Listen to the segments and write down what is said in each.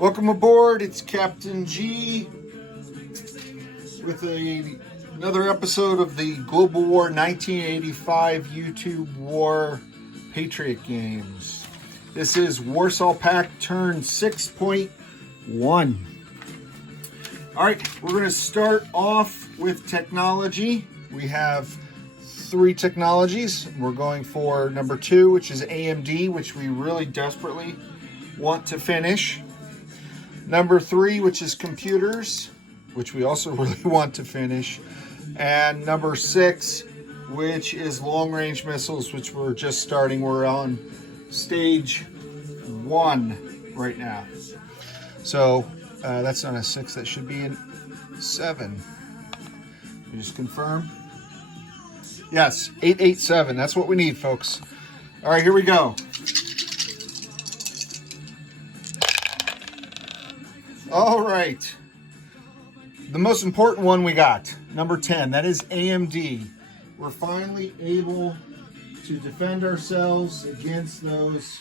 Welcome aboard. It's Captain G with another episode of the Global War 1985 YouTube War Patriot games. This is Warsaw Pact turn 6.1. All right, we're going to start off with technology. We have 3 technologies. We're going for number 2, which is AMD, which we really desperately want to finish. Number 3, which is computers, which we also really want to finish. And number 6, which is long-range missiles, which we're just starting. We're on stage 1 right now. So that's not a 6, that should be a 7. You just confirm. Yes, 887. That's what we need, folks. All right, here we go. All right. The most important one we got, number 10, that is AMD. We're finally able to defend ourselves against those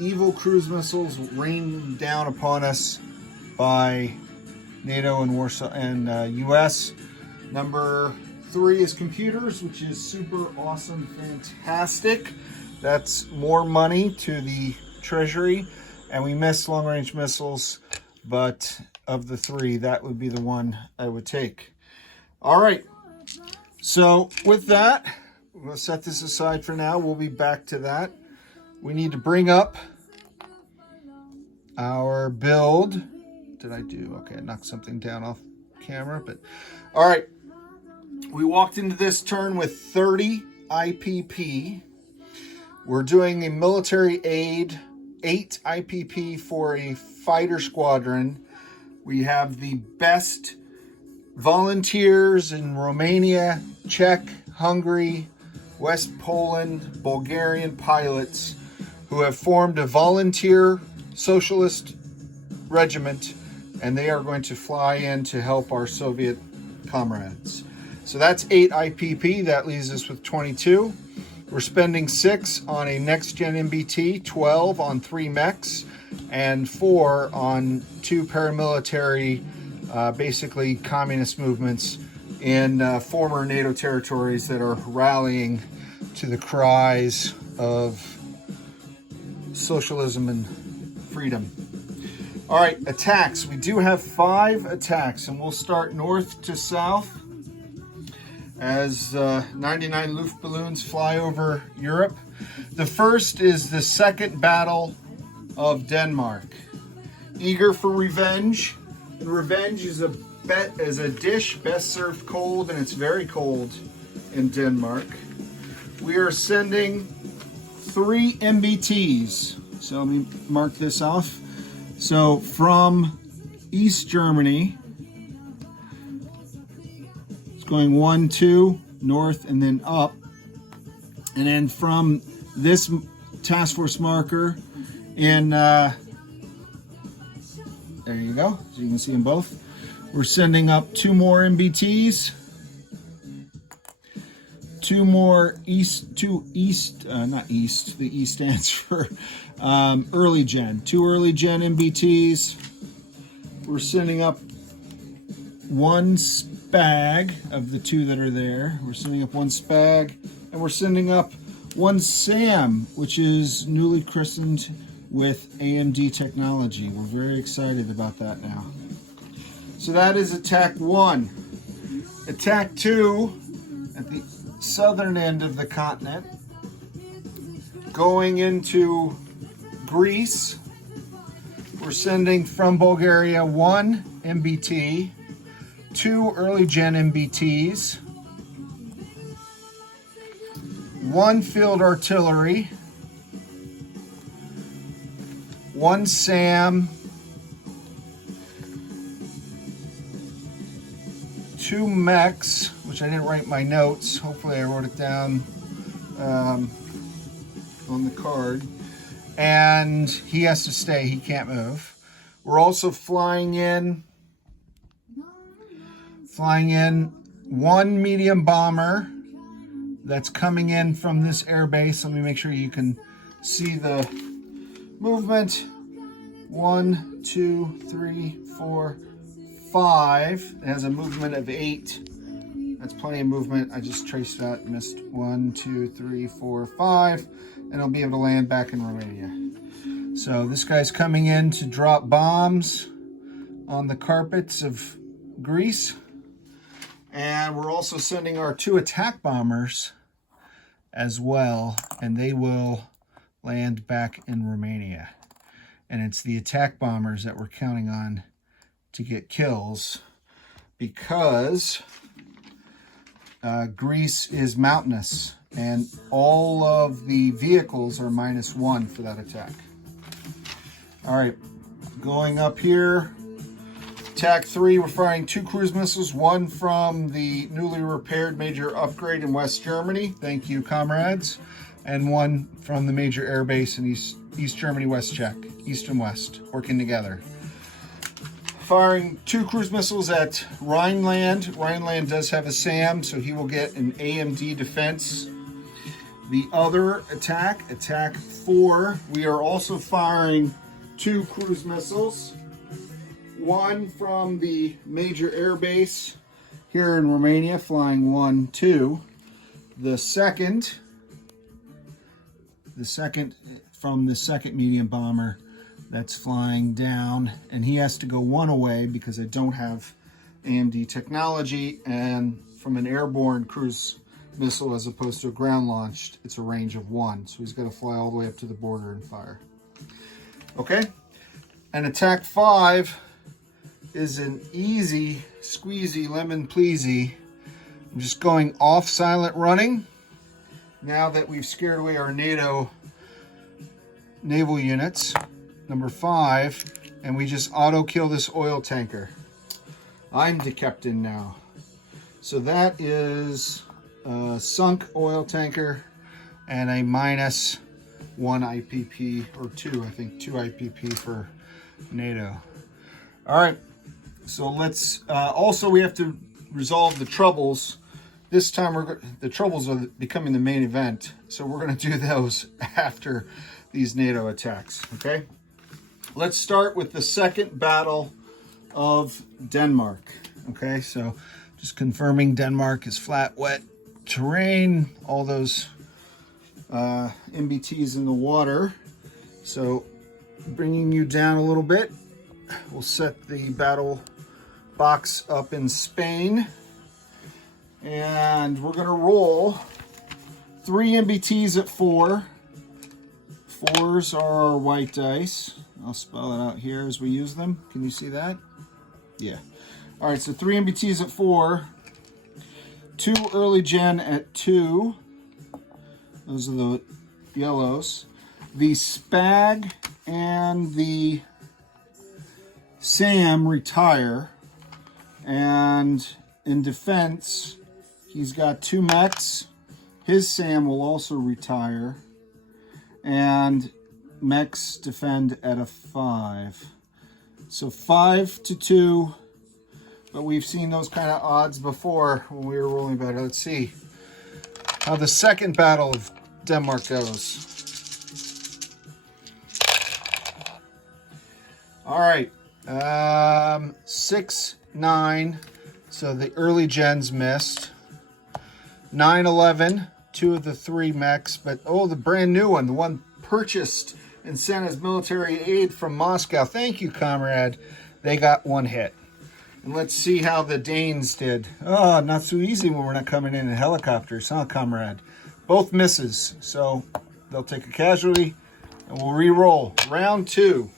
evil cruise missiles rained down upon us by NATO and Warsaw and US. Number 3 is computers, which is super awesome, fantastic. That's more money to the treasury. And we missed long-range missiles, but of the 3, that would be the one I would take. All right. So with that, we're going to set this aside for now. We'll be back to that. We need to bring up our build. Did I do? Okay, I knocked something down off camera, but all right. We walked into this turn with 30 IPP. We're doing a military aid, 8 IPP for a fighter squadron. We have the best volunteers in Romania, Czech, Hungary, West Poland, Bulgarian pilots who have formed a volunteer socialist regiment, and they are going to fly in to help our Soviet comrades. So that's 8 IPP. That leaves us with 22. We're spending 6 on a next-gen MBT, 12 on 3 mechs, and 4 on 2 paramilitary, basically communist movements in former NATO territories that are rallying to the cries of socialism and freedom. All right, attacks. We do have 5 attacks, and we'll start north to south as 99 Luftballons fly over Europe. The first is the Second Battle of Denmark. Eager for revenge. And revenge is a dish best served cold, and it's very cold in Denmark. We are sending 3 MBTs. So let me mark this off. So from East Germany, going 1, 2, north, and then up. And then from this task force marker in, there you go, so you can see them both. We're sending up 2 more MBTs, 2 more east, not east, the E stands for early gen, 2 early gen MBTs. We're sending up 1 spag of the 2 that are there. We're sending up 1 spag, and we're sending up 1 SAM, which is newly christened with AMD technology. We're very excited about that now. So that is attack 1. Attack 2 at the southern end of the continent, going into Greece. We're sending from Bulgaria 1 MBT, 2 early gen MBTs, 1 field artillery, 1 SAM, 2 mechs, which I didn't write my notes. Hopefully I wrote it down on the card. And he has to stay, he can't move. We're also flying in 1 medium bomber that's coming in from this airbase. Let me make sure you can see the movement. 1, 2, 3, 4, 5. It has a movement of 8. That's plenty of movement. I just traced that, missed 1, 2, 3, 4, 5, and I'll be able to land back in Romania. So this guy's coming in to drop bombs on the carpets of Greece. And we're also sending our 2 attack bombers as well, and they will land back in Romania. And it's the attack bombers that we're counting on to get kills because Greece is mountainous and all of the vehicles are -1 for that attack. All right, going up here, attack 3, we're firing 2 cruise missiles, one from the newly repaired major upgrade in West Germany. Thank you, comrades. And one from the major air base in East Germany, West Czech, East and West, working together. Firing 2 cruise missiles at Rhineland. Rhineland does have a SAM, so he will get an AMD defense. The other attack, attack 4, we are also firing 2 cruise missiles. One from the major air base here in Romania, flying 1, 2. The second from the second medium bomber that's flying down, and he has to go 1 away because I don't have AMD technology, and from an airborne cruise missile as opposed to a ground launched, it's a range of 1, so he's got to fly all the way up to the border and fire. Okay, and attack 5 is an easy squeezy lemon pleasy. I'm just going off silent running now that we've scared away our NATO naval units. Number 5, and we just auto kill this oil tanker. I'm the captain now. So that is a sunk oil tanker and a -1 IPP, or 2, I think 2 IPP for NATO. All right, so let's also we have to resolve the troubles. This time the troubles are becoming the main event, so we're going to do those after these NATO attacks. Okay, let's start with the second battle of Denmark. Okay, so just confirming Denmark is flat, wet terrain, all those MBTs in the water. So bringing you down a little bit, we'll set the battle box up in Spain, and we're going to roll 3 MBTs at 4. 4s are our white dice. I'll spell it out here as we use them. Can you see that? Yeah. All right, so 3 MBTs at 4, 2 early gen at 2. Those are the yellows. The Spag and the Sam retire, and in defense, he's got 2 mechs. His Sam will also retire, and mechs defend at a 5. So 5 to 2, but we've seen those kind of odds before when we were rolling better. Let's see how the second battle of Denmark goes. All right, 6, 9, so the early gens missed. 9, 11, 2 of the 3 mechs, but oh, the brand new one, the one purchased and sent as military aid from Moscow. Thank you, comrade. They got 1 hit. And let's see how the Danes did. Oh, not so easy when we're not coming in helicopters, huh, comrade? Both misses, so they'll take a casualty, and we'll re-roll. Round 2.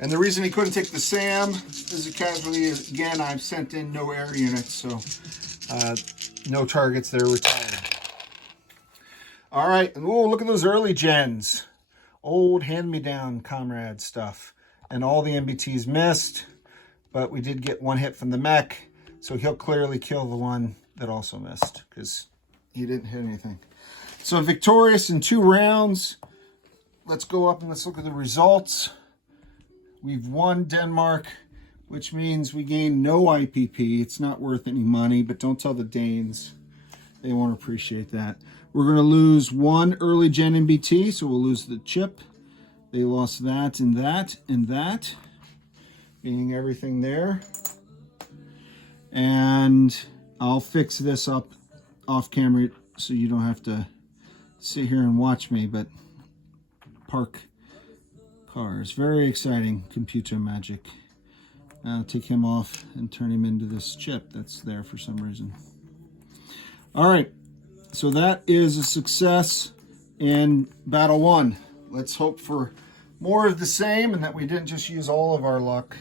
And the reason he couldn't take the SAM as a casualty is, again, I've sent in no air units, so no targets there retired. All right, and oh, look at those early gens. Old hand-me-down comrade stuff. And all the MBTs missed, but we did get 1 hit from the mech, so he'll clearly kill the one that also missed, because he didn't hit anything. So victorious in 2 rounds. Let's go up and let's look at the results. We've won Denmark, which means we gain no IPP. It's not worth any money, but don't tell the Danes. They won't appreciate that. We're going to lose 1 early gen MBT, so we'll lose the chip. They lost that and that and that, meaning everything there. And I'll fix this up off camera so you don't have to sit here and watch me, but park cars. Very exciting computer magic. I'll take him off and turn him into this chip that's there for some reason. All right, so that is a success in battle 1. Let's hope for more of the same and that we didn't just use all of our luck.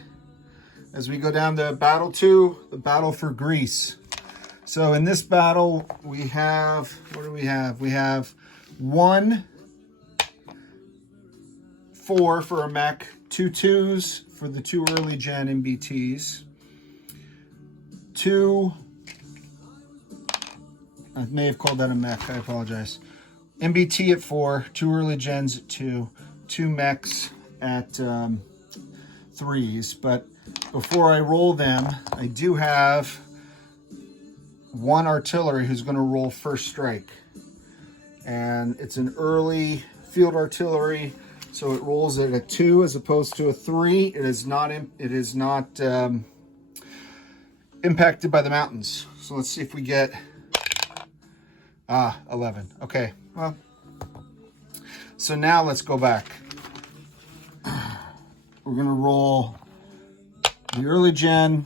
As we go down to battle 2, the battle for Greece. So in this battle, we have, what do we have? We have 1 4 for a mech, 2 2s for the 2 early gen MBTs, 2, I may have called that a mech, I apologize. MBT at 4, 2 early gens at 2, 2 mechs at 3s. But before I roll them, I do have 1 artillery who's going to roll first strike. And it's an early field artillery, so it rolls at a 2 as opposed to a 3. It is not impacted by the mountains. So let's see if we get 11. Okay, well, so now let's go back. We're gonna roll the early gen,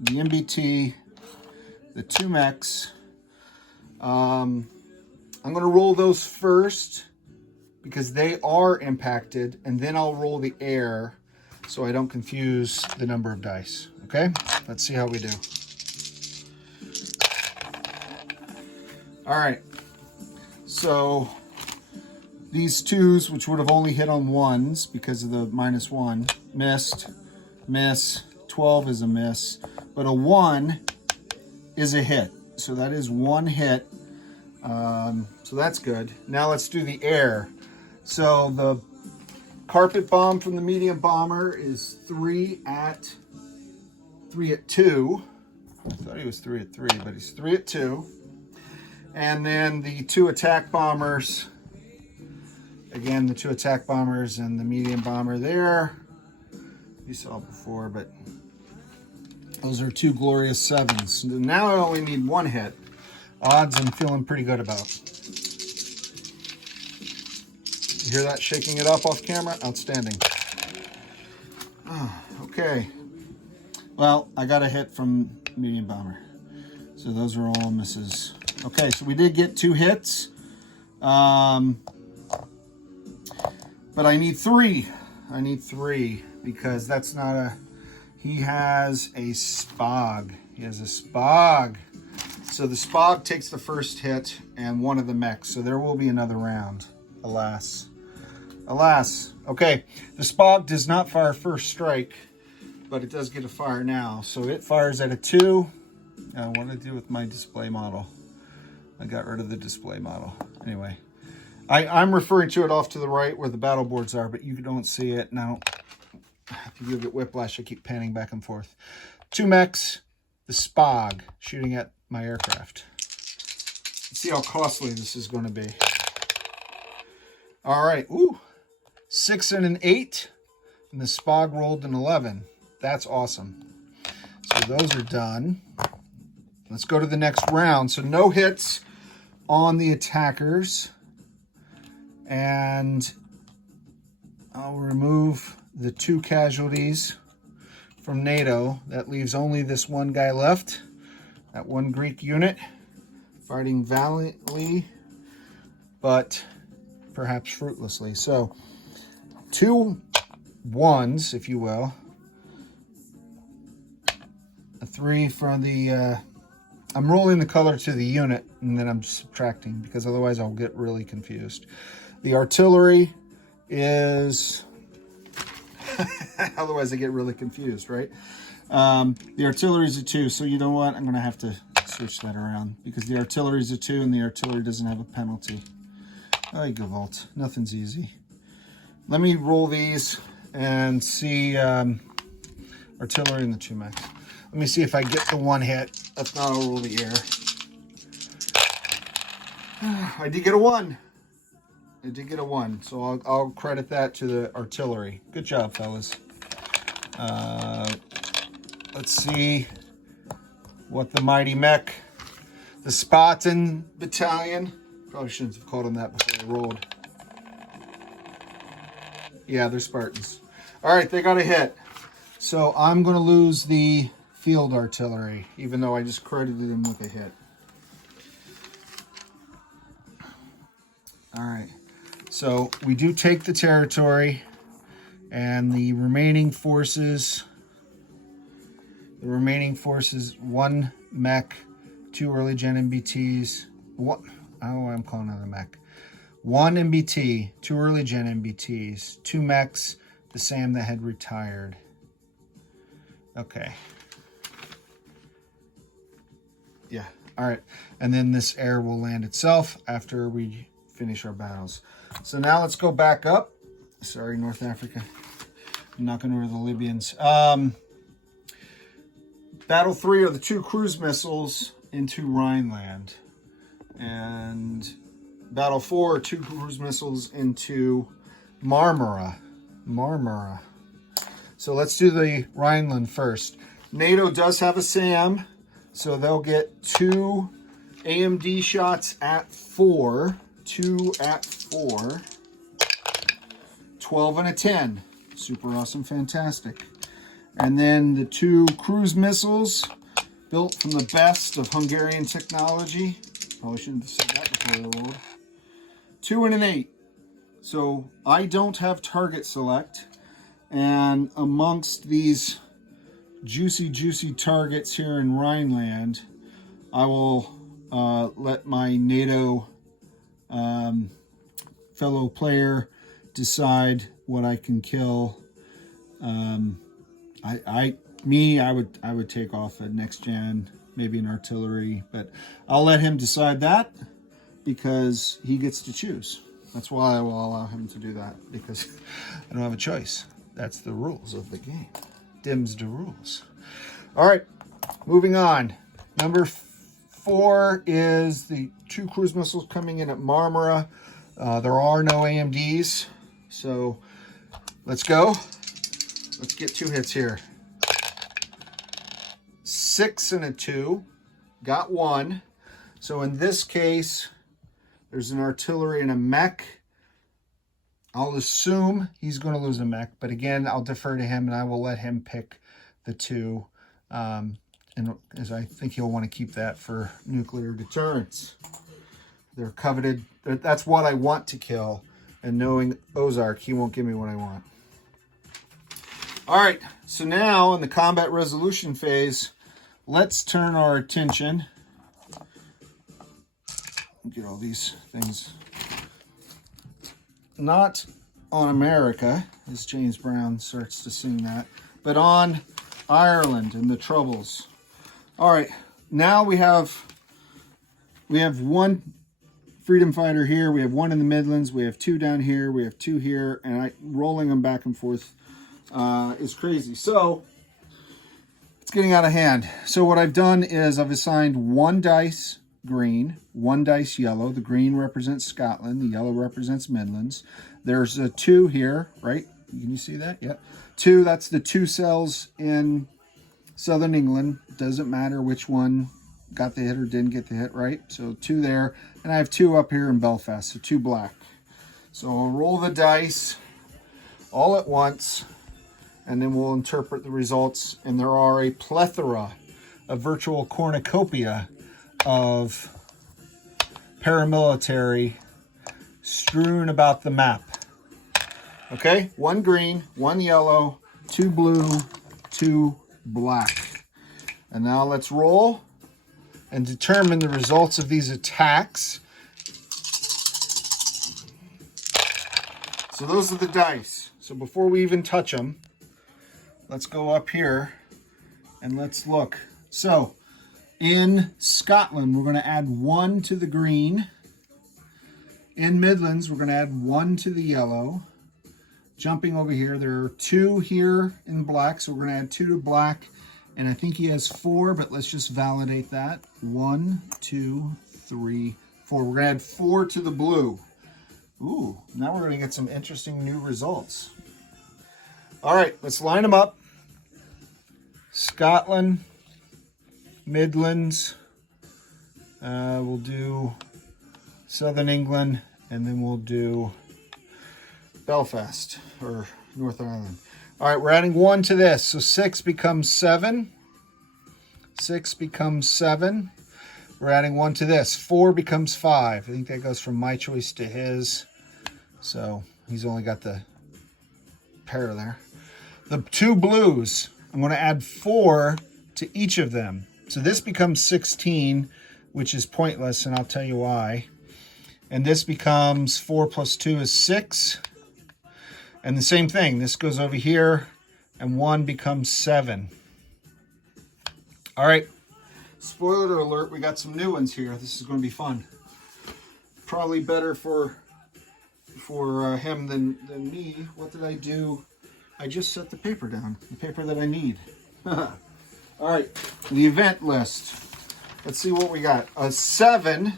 the MBT, the 2 mechs. I'm gonna roll those first because they are impacted, and then I'll roll the air so I don't confuse the number of dice. Okay, let's see how we do. All right, so these 2s, which would have only hit on 1s because of the -1, missed, miss, 12 is a miss, but a 1 is a hit. So that is 1 hit, so that's good. Now let's do the air. So the carpet bomb from the medium bomber is 3 at 2. I thought he was 3 at 3, but he's 3 at 2. And then the 2 attack bombers, again, the 2 attack bombers and the medium bomber there. You saw before, but those are 2 glorious 7s. Now I only need 1 hit. Odds I'm feeling pretty good about. You hear that shaking it off camera? Outstanding. Okay. Well, I got a hit from medium bomber. So those are all misses. Okay, so we did get 2 hits. But I need 3. I need 3 because that's not a... He has a Spog. He has a Spog. So the Spog takes the first hit and 1 of the mechs. So there will be another round. Alas. Alas. Okay, the Spog does not fire first strike, but it does get a fire now. So it fires at a 2. What did I do with my display model? I got rid of the display model. Anyway, I'm referring to it off to the right where the battle boards are, but you don't see it. Now, if you get whiplash, I keep panning back and forth. 2 mechs, the Spog shooting at my aircraft. Let's see how costly this is going to be. All right, ooh, 6 and an 8, and the Spog rolled an 11. That's awesome. So those are done. Let's go to the next round. So no hits on the attackers. And I'll remove the 2 casualties from NATO. That leaves only this 1 guy left. That 1 Greek unit fighting valiantly, but perhaps fruitlessly. So 2 1s, if you will. A 3 for the... I'm rolling the color to the unit, and then I'm subtracting, because otherwise I'll get really confused. The artillery is... otherwise I get really confused, right? The artillery is a 2, so you know what? I'm going to have to switch that around, because the artillery is a 2, and the artillery doesn't have a penalty. Oh, you go, Vault. Nothing's easy. Let me roll these and see artillery and the 2 mechs. Let me see if I get the 1 hit. If not, I'll roll the air. I did get a 1. It did get a 1, so I'll credit that to the artillery. Good job, fellas. Let's see what the mighty mech, the Spartan Battalion. Probably shouldn't have called them that before I rolled. Yeah, they're Spartans. All right, they got a hit. So I'm going to lose the field artillery, even though I just credited him with a hit. All right, so we do take the territory, and the remaining forces, 1 mech, 2 early gen MBTs, I'm calling it a mech. 1 MBT, 2 early gen MBTs, 2 mechs, the SAM that had retired. Okay. Yeah, all right. And then this air will land itself after we finish our battles. So now let's go back up. Sorry, North Africa. I'm knocking over the Libyans. Battle 3 are the 2 cruise missiles into Rhineland. And Battle 4 are 2 cruise missiles into Marmara. So let's do the Rhineland first. NATO does have a SAM, so they'll get 2 AMD shots at 4. 2 at 4. 12 and a 10. Super awesome, fantastic. And then the 2 cruise missiles built from the best of Hungarian technology. Probably shouldn't have said that before I rolled. 2 and an 8. So I don't have target select. And amongst these juicy targets here in Rhineland, I will let my NATO fellow player decide what I can kill. I would take off a next gen, maybe an artillery, but I'll let him decide that because he gets to choose. That's why I will allow him to do that, because I don't have a choice. That's the rules of the game. Dims the rules. All right, moving on. Number 4 is the 2 cruise missiles coming in at Marmara. There are no AMDs, so let's go. Let's get 2 hits here. 6 and a 2. Got 1. So in this case, there's an artillery and a mech. I'll assume he's going to lose a mech, but again, I'll defer to him and I will let him pick the 2. And as I think he'll want to keep that for nuclear deterrence. They're coveted. That's what I want to kill. And knowing Ozark, he won't give me what I want. All right, so now in the combat resolution phase, let's turn our attention. Get all these things. Not on America, as James Brown starts to sing that, but on Ireland and the Troubles. All right, now we have 1 freedom fighter here. We have 1 in the Midlands. We have 2 down here. We have 2 here, and rolling them back and forth is crazy. So it's getting out of hand. So what I've done is I've assigned 1 dice green, 1 dice yellow. The green represents Scotland. The yellow represents Midlands. There's a 2 here, right? Can you see that? Yeah. 2, that's the 2 cells in Southern England. Doesn't matter which one got the hit or didn't get the hit, right? So 2 there. And I have 2 up here in Belfast, so 2 black. So I'll roll the dice all at once, and then we'll interpret the results. And there are a plethora, a virtual cornucopia of paramilitary strewn about the map. Okay, 1 green, 1 yellow, 2 blue, 2 black. And now let's roll and determine the results of these attacks. So those are the dice. So before we even touch them, let's go up here and let's look. So in Scotland, we're going to add 1 to the green. In Midlands, we're going to add 1 to the yellow. Jumping over here, there are 2 here in black, so we're going to add 2 to black. And I think he has 4, but let's just validate that. 1, 2, 3, 4. We're going to add 4 to the blue. Ooh, now we're going to get some interesting new results. All right, let's line them up. Scotland, Midlands, we'll do Southern England, and then we'll do Belfast, or Northern Ireland. All right, we're adding 1 to this, so 6 becomes 7. 6 becomes 7. We're adding 1 to this. 4 becomes 5. I think that goes from my choice to his. So he's only got the pair there. The 2 blues, I'm going to add 4 to each of them. So this becomes 16, which is pointless, and I'll tell you why. And this becomes 4 plus 2 is 6. And the same thing, this goes over here, and 1 becomes 7. All right. Spoiler alert, we got some new ones here. This is going to be fun. Probably better for him than me. What did I do? I just set the paper down, the paper that I need. All right, the event list. Let's see what we got. A 7.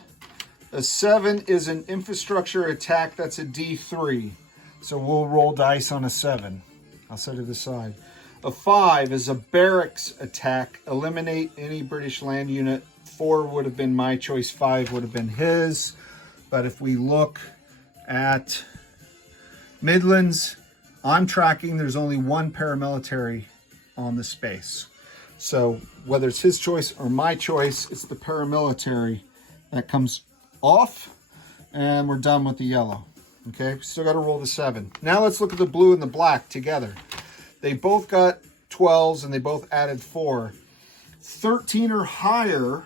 A 7 is an infrastructure attack. That's a D3. So we'll roll dice on a 7. I'll set it aside. A 5 is a barracks attack. Eliminate any British land unit. 4 would have been my choice. 5 would have been his. But if we look at Midlands, I'm tracking there's only 1 paramilitary on the space. So whether it's his choice or my choice, it's the paramilitary that comes off. And we're done with the yellow. Okay, still got to roll the 7. Now let's look at the blue and the black together. They both got 12s and they both added 4. 13 or higher,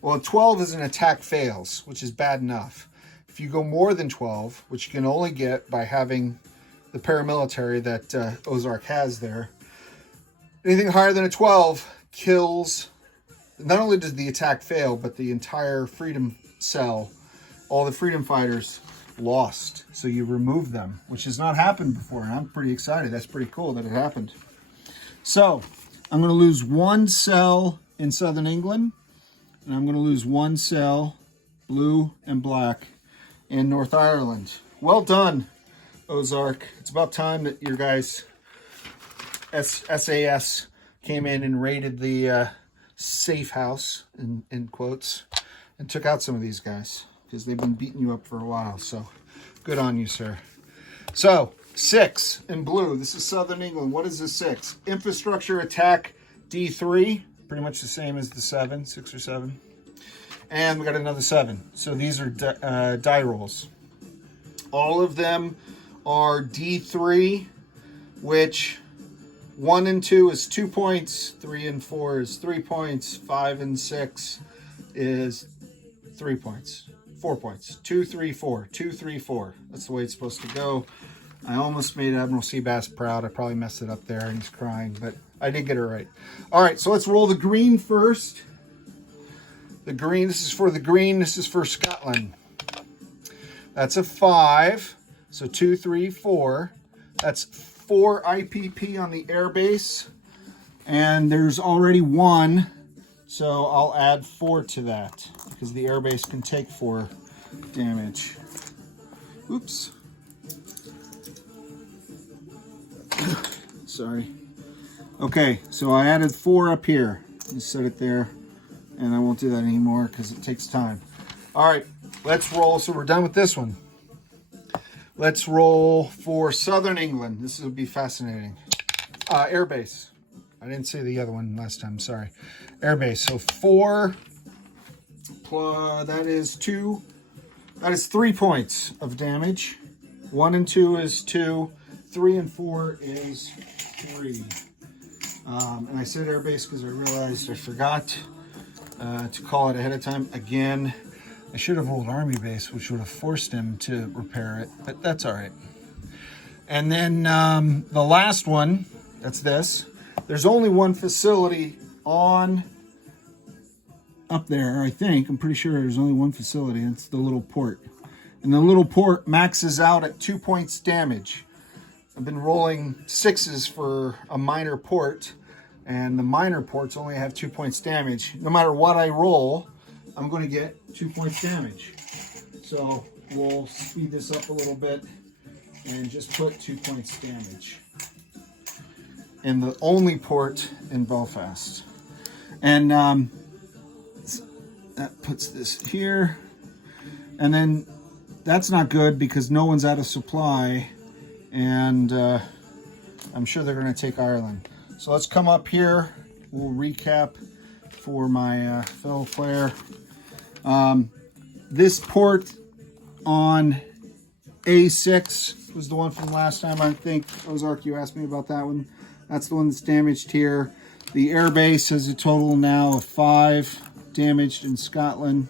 well, 12 is an attack fails, which is bad enough. If you go more than 12, which you can only get by having the paramilitary that Ozark has there, anything higher than a 12 kills, not only does the attack fail, but the entire freedom cell, all the freedom fighters lost. So you remove them, which has not happened before, and I'm pretty excited. That's pretty cool that it happened. So I'm going to lose 1 cell in Southern England, and I'm going to lose 1 cell, blue and black, in North Ireland. Well done, Ozark. It's about time that your guys SAS came in and raided the safe house, in quotes, and took out some of these guys, because they've been beating you up for a while. So good on you, sir. So 6 in blue. This is Southern England. What is the 6? Infrastructure attack D3. Pretty much the same as the 7, 6 or 7. And we got another 7. So these are die rolls. All of them are D3, which 1 and 2 is 2 points. 3 and 4 is 3 points. 5 and 6 is 3 points. 4 points. 2, 3, 4. 2, 3, 4. That's the way it's supposed to go. I almost made Admiral Seabass proud. I probably messed it up there and he's crying, but I did get it right. All right, so let's roll the green first. The green, this is for the green. This is for Scotland. That's a 5. So 2, 3, 4. That's 4 IPP on the airbase. And there's already 1. So I'll add 4 to that because the airbase can take 4 damage. Oops. Sorry. Okay, so I added 4 up here. Just set it there. And I won't do that anymore because it takes time. All right, let's roll. So we're done with this one. Let's roll for Southern England. This will be fascinating. Airbase. I didn't say the other one last time, sorry. Airbase, so 4 plus, that is 2. That is 3 points of damage. 1 and 2 is 2. 3 and 4 is 3. And I said airbase because I realized I forgot to call it ahead of time. Again, I should have rolled army base, which would have forced him to repair it, but that's all right. And then the last one, that's this. There's only 1 facility on up there, I think. I'm pretty sure there's only 1 facility. It's the little port. And the little port maxes out at 2 points damage. I've been rolling 6s for a minor port, and the minor ports only have 2 points damage. No matter what I roll, I'm going to get 2 points damage. So we'll speed this up a little bit and just put 2 points damage. And the only port in Belfast. And that puts this here. And then that's not good because no one's out of supply. And I'm sure they're going to take Ireland. So let's come up here. We'll recap for my fellow player. This port on A6 was the one from last time. I think Ozark, you asked me about that one. That's the one that's damaged here. The airbase has a total now of 5 damaged in Scotland.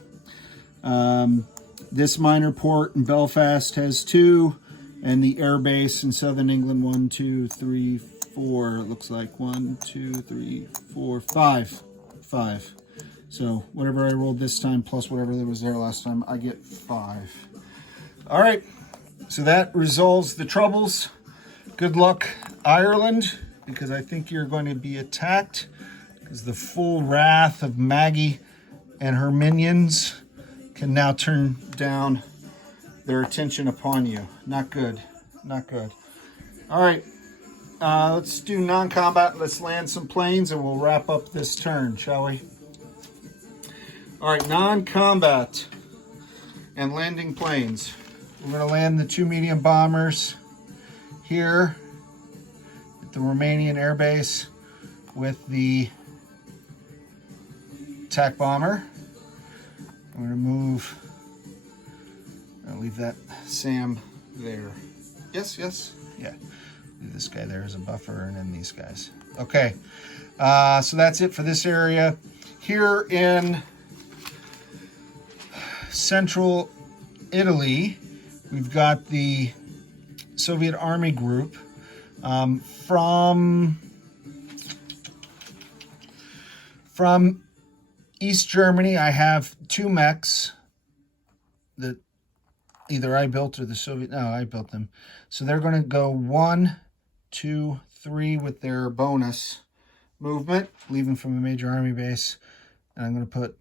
This minor port in Belfast has 2, and the airbase in southern England 1, 2, 3, 4. It looks like 1, 2, 3, 4, 5. 5. So whatever I rolled this time plus whatever that was there last time, I get 5. All right, so that resolves the troubles. Good luck, Ireland, because I think you're going to be attacked because the full wrath of Maggie and her minions can now turn down their attention upon you. Not good. Not good. All right. Let's do non-combat. Let's land some planes and we'll wrap up this turn, shall we? All right, non-combat and landing planes. We're going to land the 2 medium bombers here at the Romanian air base with the attack bomber. I'm going to move. I'll leave that Sam there. Yes, yes, yeah. Leave this guy there as a buffer, and then these guys. Okay, so that's it for this area. Here in central Italy, we've got the Soviet Army group from East Germany. I have 2 mechs that either I built or the Soviet. No, I built them. So they're going to go 1, 2, 3 with their bonus movement, leaving from a major army base. And I'm going to put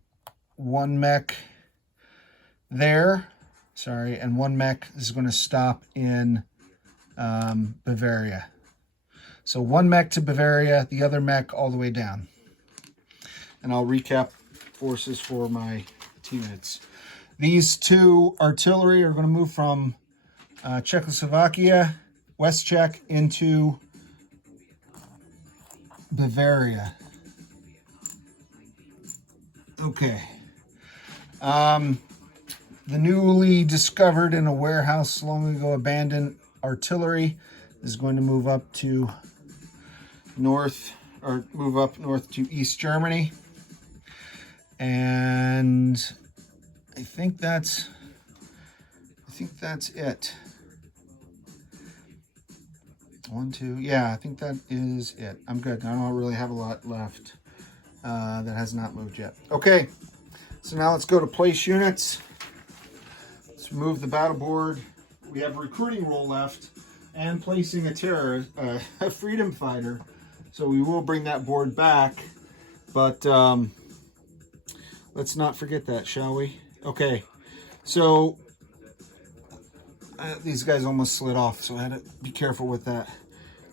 1 mech there. Sorry, and 1 mech is going to stop in Bavaria. So 1 mech to Bavaria, the other mech all the way down. And I'll recap forces for my teammates. These 2 artillery are going to move from Czechoslovakia, West Czech, into Bavaria. Okay. The newly discovered in a warehouse long ago abandoned artillery is going to move up to north, or move up north to East Germany. And I think that's it. 1, 2, yeah, I think that is it. I'm good. I don't really have a lot left that has not moved yet. Okay, so now let's go to place units. Let's move the battle board. We have recruiting roll left and placing a freedom fighter. So we will bring that board back, but let's not forget that, shall we? Okay, so these guys almost slid off, so I had to be careful with that.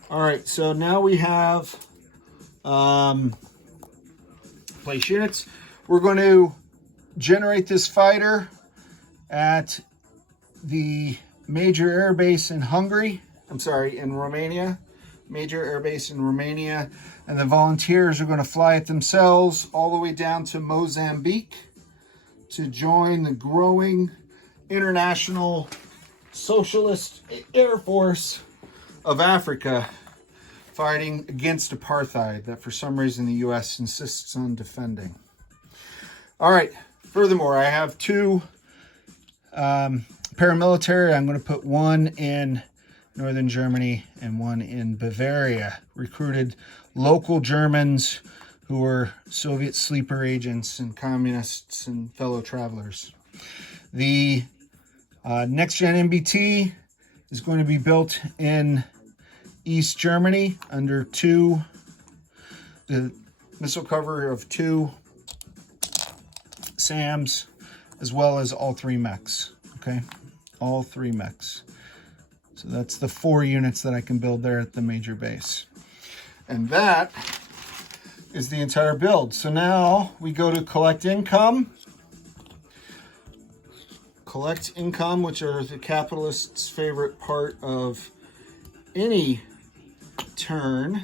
All right, so now we have place units. We're going to generate this fighter at the major air base in Hungary. I'm sorry, in Romania. Major air base in Romania. And the volunteers are going to fly it themselves all the way down to Mozambique to join the growing international socialist air force of Africa, fighting against apartheid that for some reason the U.S. insists on defending. All right. Furthermore, I have 2 paramilitary. I'm going to put 1 in northern Germany and 1 in Bavaria. Recruited local Germans who are Soviet sleeper agents and communists and fellow travelers. The next-gen MBT is going to be built in East Germany under the missile cover of 2 SAMs, as well as all 3 mechs. Okay, all 3 mechs. So that's the 4 units that I can build there at the major base. And that is the entire build. So now we go to collect income. Collect income, which are the capitalist's favorite part of any turn.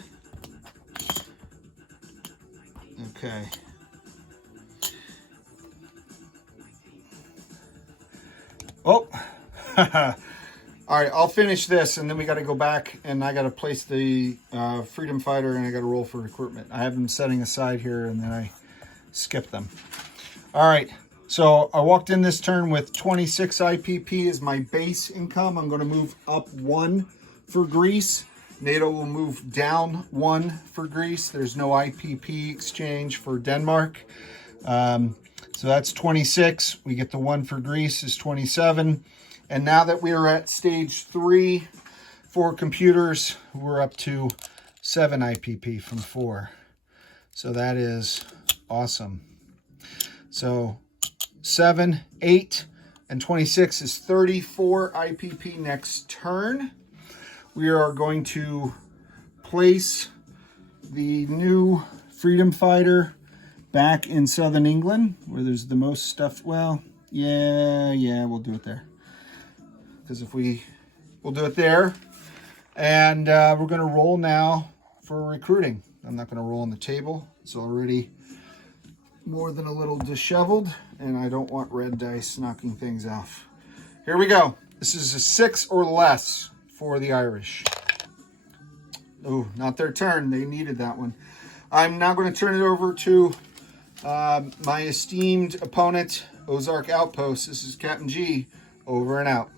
Okay. Oh, all right, I'll finish this and then we got to go back and I got to place the freedom fighter and I got to roll for recruitment. I have them setting aside here and then I skip them. All right, so I walked in this turn with 26 IPP as my base income. I'm going to move up 1 for Greece. NATO will move down 1 for Greece. There's no IPP exchange for Denmark. So that's 26. We get the 1 for Greece is 27. And now that we are at stage 3 for computers, we're up to 7 IPP from 4. So that is awesome. So 7, 8, and 26 is 34 IPP next turn. We are going to place the new freedom fighter back in southern England where there's the most stuff. Well, yeah, we'll do it there. Because we'll do it there. And we're going to roll now for recruiting. I'm not going to roll on the table. It's already more than a little disheveled. And I don't want red dice knocking things off. Here we go. This is a 6 or less for the Irish. Oh, not their turn. They needed that one. I'm now going to turn it over to my esteemed opponent, Ozark Outpost. This is Captain G, over and out.